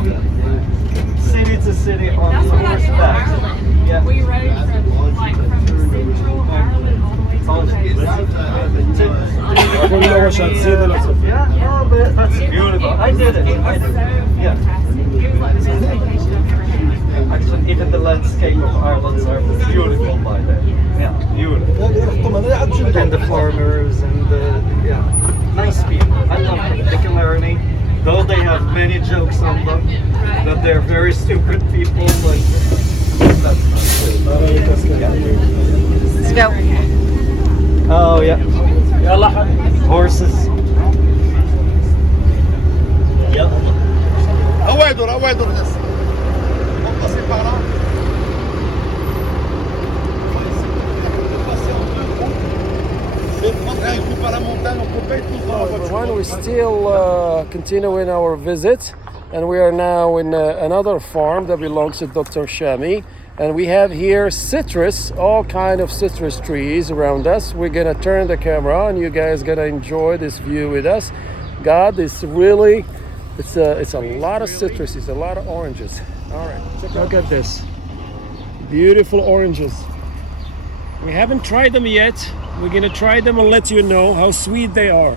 from city to city on horseback. Yeah. We rode from central Ireland all the way to Yeah, no, but that's beautiful. I did it. Yeah. It was like the best vacation I've ever had. Actually, even the landscape of Ireland are beautiful by then. Yeah, beautiful. And the farmers and nice people. I love them. They can learn, though they have many jokes on them, that they're very stupid people, but that's not good. Let's go. Oh yeah. Horses. Yep. Away, on va passer par là. Everyone, we're still continuing our visit, and we are now in another farm that belongs to Dr. Shami, and we have here citrus, all kind of citrus trees around us. We're gonna turn the camera and you guys gonna enjoy this view with us. God, it's really, it's a lot of citrus, it's a lot of oranges. All right, look at this, beautiful oranges. We haven't tried them yet. We're gonna try them and let you know how sweet they are.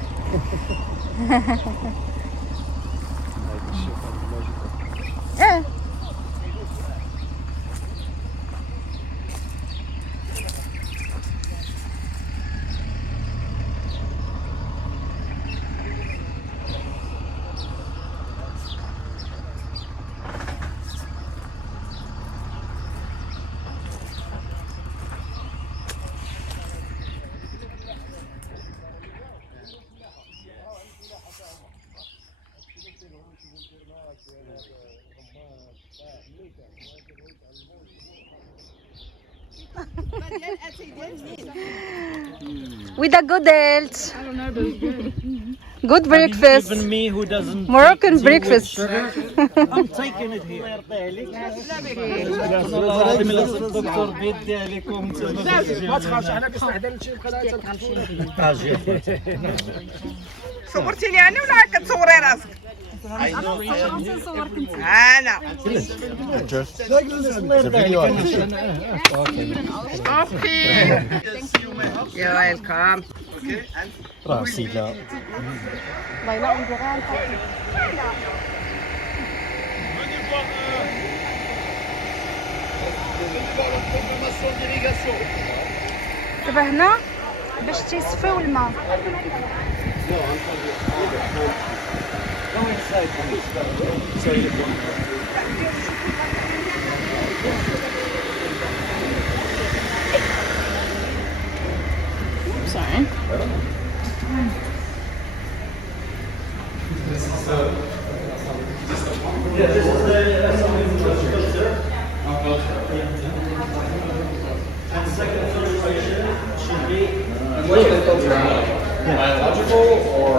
With a good health. I don't know, but it was good. Good breakfast. Even me who doesn't Moroccan deal with breakfast. sugar, I'm taking it here. صورتيني انا ولا عاد كتصوري راسك؟ انا اوكي يا ويلكم راسي لا. دابا هنا باش تيصفيو الماء. Sorry. And second filtration should be What do they filter out? Biological or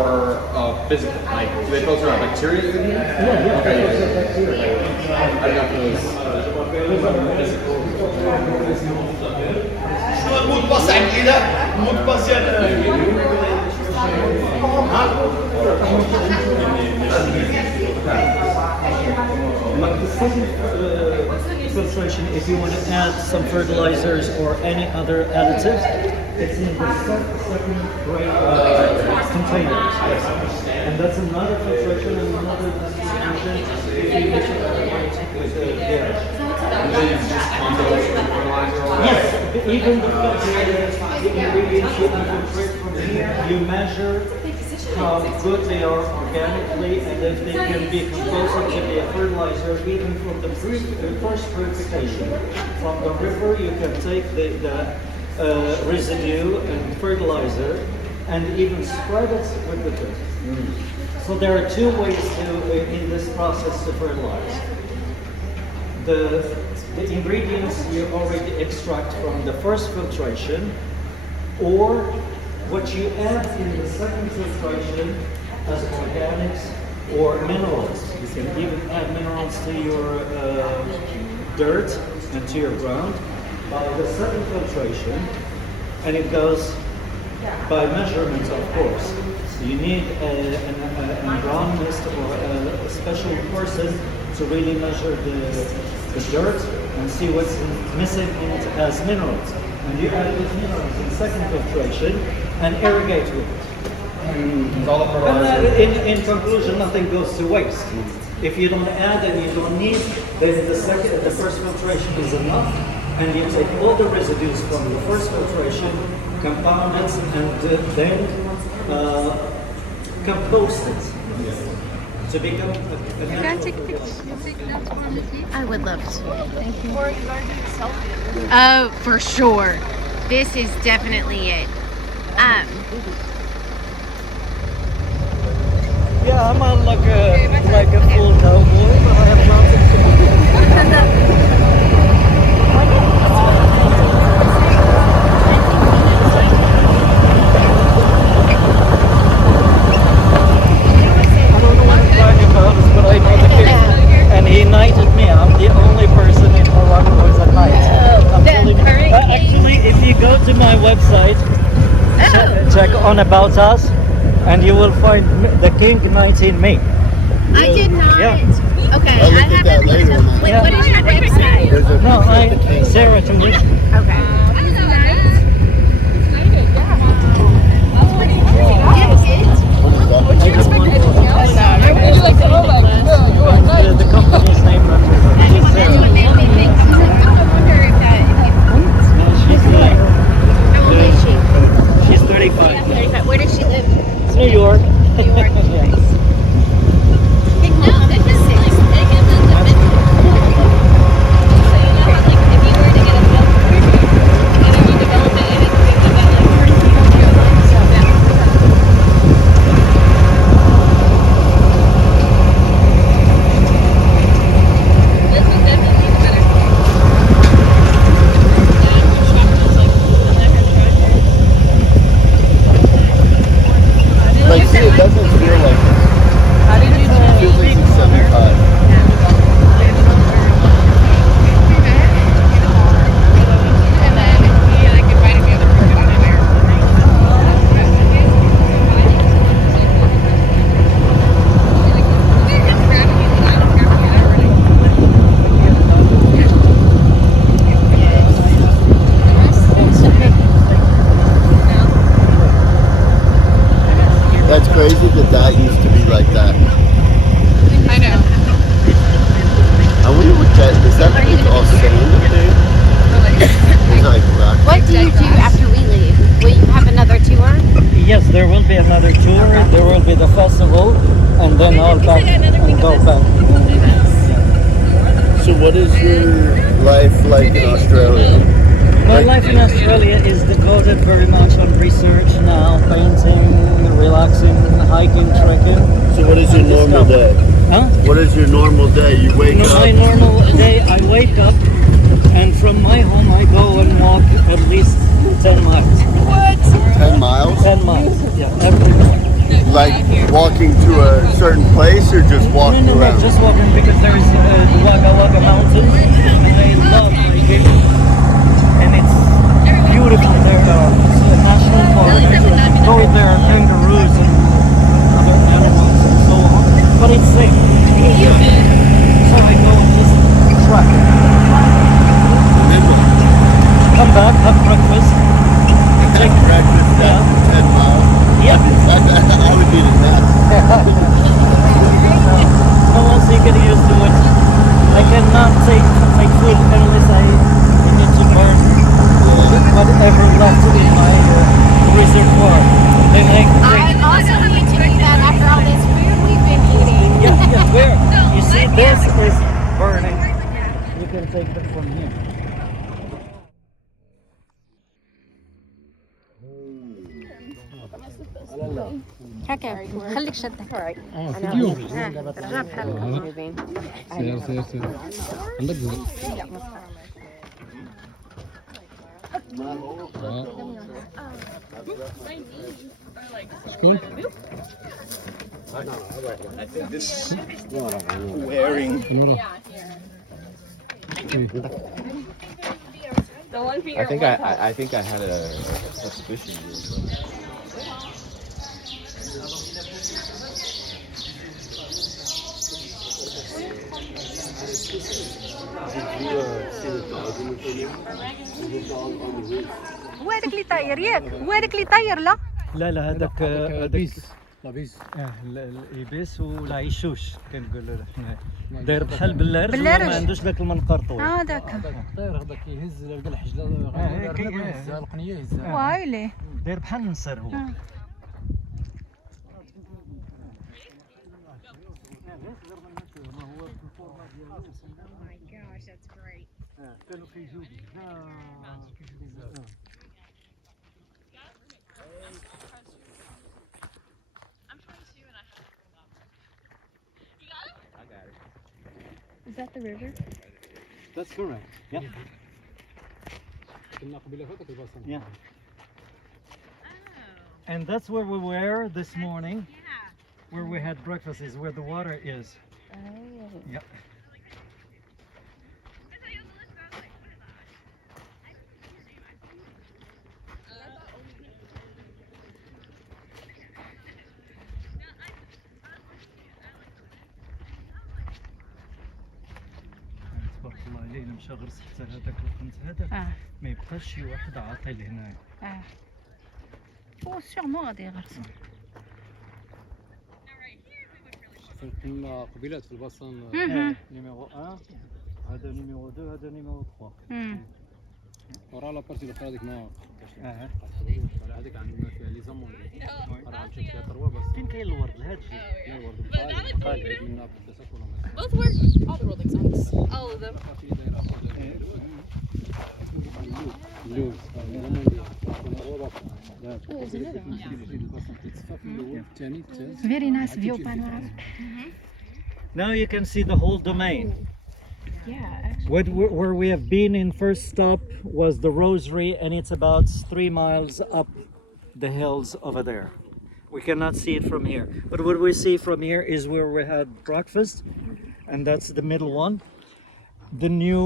physical? Like, do they filter out bacteria? Yeah. Okay. I got those. شو المود باص عندنا؟ المود باص the second filtration, if you want to add some fertilizers or any other additives, it's in the second grade containers. Yes. And that's another filtration and another distribution. If you mix it with the yes, even the ingredients you filtrate from here, you measure how good they are organically and if they can be composed to be a fertilizer even from the first purification. From the river you can take the residue and fertilizer and even spread it with the dirt. So there are two ways in this process to fertilize. The ingredients you already extract from the first filtration, or what you add in the second filtration as organics or minerals. You can even add minerals to your dirt and to your ground by the second filtration, and it goes by measurements, of course. So you need an agronomist or a special person to really measure the dirt and see what's missing in it as minerals. And you add those minerals in second filtration and irrigate with it. It's all the And fertilizers. in conclusion, nothing goes to waste. If you don't add and you don't need, then the first filtration is enough, and you take all the residues from the first filtration, compound it, and then compost it to become a natural. I would love to. Thank you. Or you gotta do the selfie. Oh, for sure. This is definitely it. Yeah, I'm not like a full cowboy, but I have lots of I don't know what I'm talking about, but I know the king. And he knighted me. I'm the only person in Morocco who's a knight. I'm telling you. Actually, if you go to my website, check on About Us, and you will find the king knighting me. I did not. Yeah. Okay, I'll look at that later. Wait, what is your website? There's a No, Sarah to me. Okay. The company's name is Sarah. She's 35. Where does she live? It's New York. Yeah. Like, see, it doesn't feel like this. It feels like it's 75. That's crazy that used to be like that. I know. I wonder what that is. That like all sand up there? It's like rock. What do you do after we leave? Will you have another tour? Yes, there will be another tour. There will be the festival, and then I'll back and go back. So what is your life like in Australia? My life in Australia is devoted very much on research now, painting, relaxing, hiking, trekking. So what is your normal day? Huh? What is your normal day? You wake up. My normal day, I wake up, and from my home I go and walk at least 10 miles. 10 miles? 10 miles, yeah, every day. Like walking to a certain place or just walking No, around? just walking because there is the Wagga Wagga Mountains, and I love hiking, and it's beautiful there. It's a national park. Go in there are kangaroos and other animals and so on, but it's safe. So I go and just trek. Come back, have breakfast. Take breakfast after 10 miles. Yeah. I would need a nap. So once you get used to it, I cannot take food unless I need to burn whatever left in my reservoir. Then I also need to do that after all this food we've been eating. yeah, where? You see, this is burning. You can take it from here. هكا خليك شدك. سير عندك زر شكون؟ Wearing. The one for your I think I had a suspicion. see the dog in the video? There's a dog on the roof. وهذاك اللي طاير ياك وهذاك اللي طاير لا لا لا هذاك لابيس لابيس الإبيس والعيشوش كنقولوا له حنا داير بحال بلارج بلارج. ما عندوش ذاك المنقار طويل. هذاك طير هذاك يهز لقى الحجله يهزها القنيه يهزها وايلي داير بحال النسر هو. كانوا كيجيو Is that the river? That's correct. Yeah. كنا قبيله فاتك البصل. Yeah. And that's where we were this morning. Where we had breakfast is where the water is. Oh. Yep. تبارك الله عليه الا مشى غير حتى هذاك القنت هذا ما يبقاش شي واحد عاطل هنايا. هو سيغمون غادي يغرسو كنا قبيلات في البصل نيميرو 1 هذا نيميرو 2 هذا نيميرو 3. ورا لا بارتي الاخرى هذيك ما اه هذيك عندنا فيها لي زامون راه غنمشي فيها تروا بس فين كاين الورد الهادي؟ لا الورد بخال منا بكاسات ولا Both words, all the world exotics. All of them. اللوز فيري نايس فيو بانوراميك Now you can see the whole domain. Yeah. Where we have been in first stop was the Rosary, and it's about 3 miles up the hills over there. We cannot see it from here, but what we see from here is where we had breakfast, and that's the middle one. The new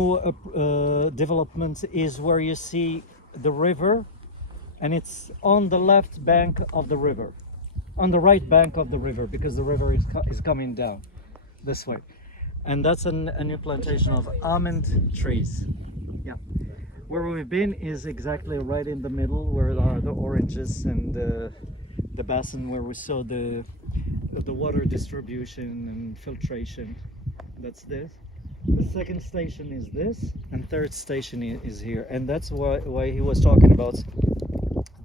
development is where you see the river, and it's on the left bank of the river, on the right bank of the river, because the river is coming down this way. And that's a new plantation of almond trees. Yeah. Where we've been is exactly right in the middle, where are the oranges and the basin where we saw the water distribution and filtration. That's this. The second station is this, and third station is here. And that's why he was talking about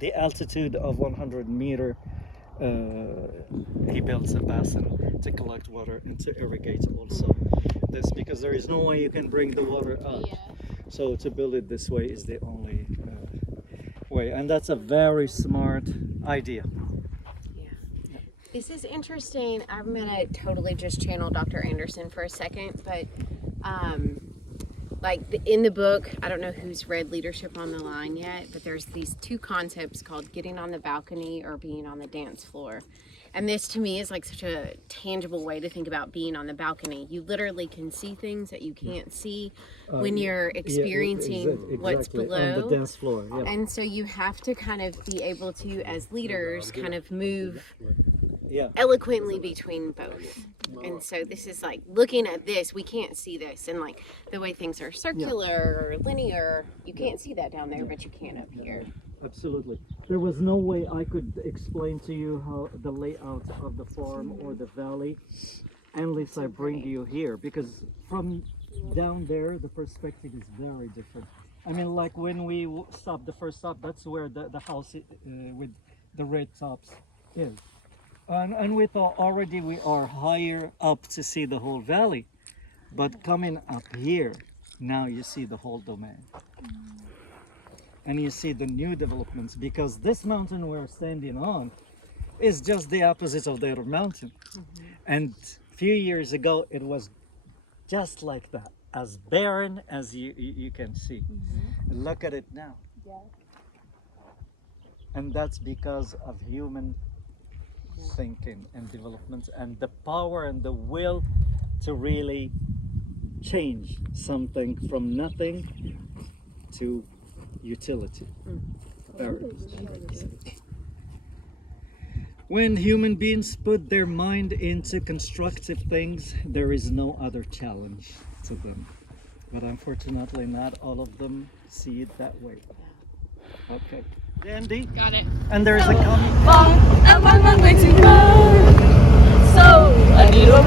the altitude of 100 meter. He builds a basin to collect water and to irrigate also this, because there is no way you can bring the water up. So to build it this way is the only way, and that's a very smart idea. This is interesting. I'm gonna totally just channel Dr. Anderson for a second, but in the book, I don't know who's read Leadership on the Line yet, but there's these two concepts called getting on the balcony or being on the dance floor. And this to me is like such a tangible way to think about being on the balcony. You literally can see things that you can't see when you're experiencing what's below. On the dance floor. Yeah. And so you have to kind of be able to, as leaders, kind of move eloquently between both. And so this is like looking at this, we can't see this, and like the way things are circular or linear, you can't see that down there, but you can up here. Absolutely. There was no way I could explain to you how the layout of the farm or the valley unless I bring you here, because from down there the perspective is very different. I mean, like when we stopped the first stop, that's where the house with the red tops is. And we thought already we are higher up to see the whole valley, but coming up here, now you see the whole domain. And you see the new developments, because this mountain we're standing on is just the opposite of the other mountain. And a few years ago, it was just like that, as barren as you can see. And look at it now. And that's because of human thinking and development, and the power and the will to really change something from nothing to utility. When human beings put their mind into constructive things, there is no other challenge to them. But unfortunately, not all of them see it that way. Okay. Dandy. Got it. And there's a comment. I'm on my way to go. So I need a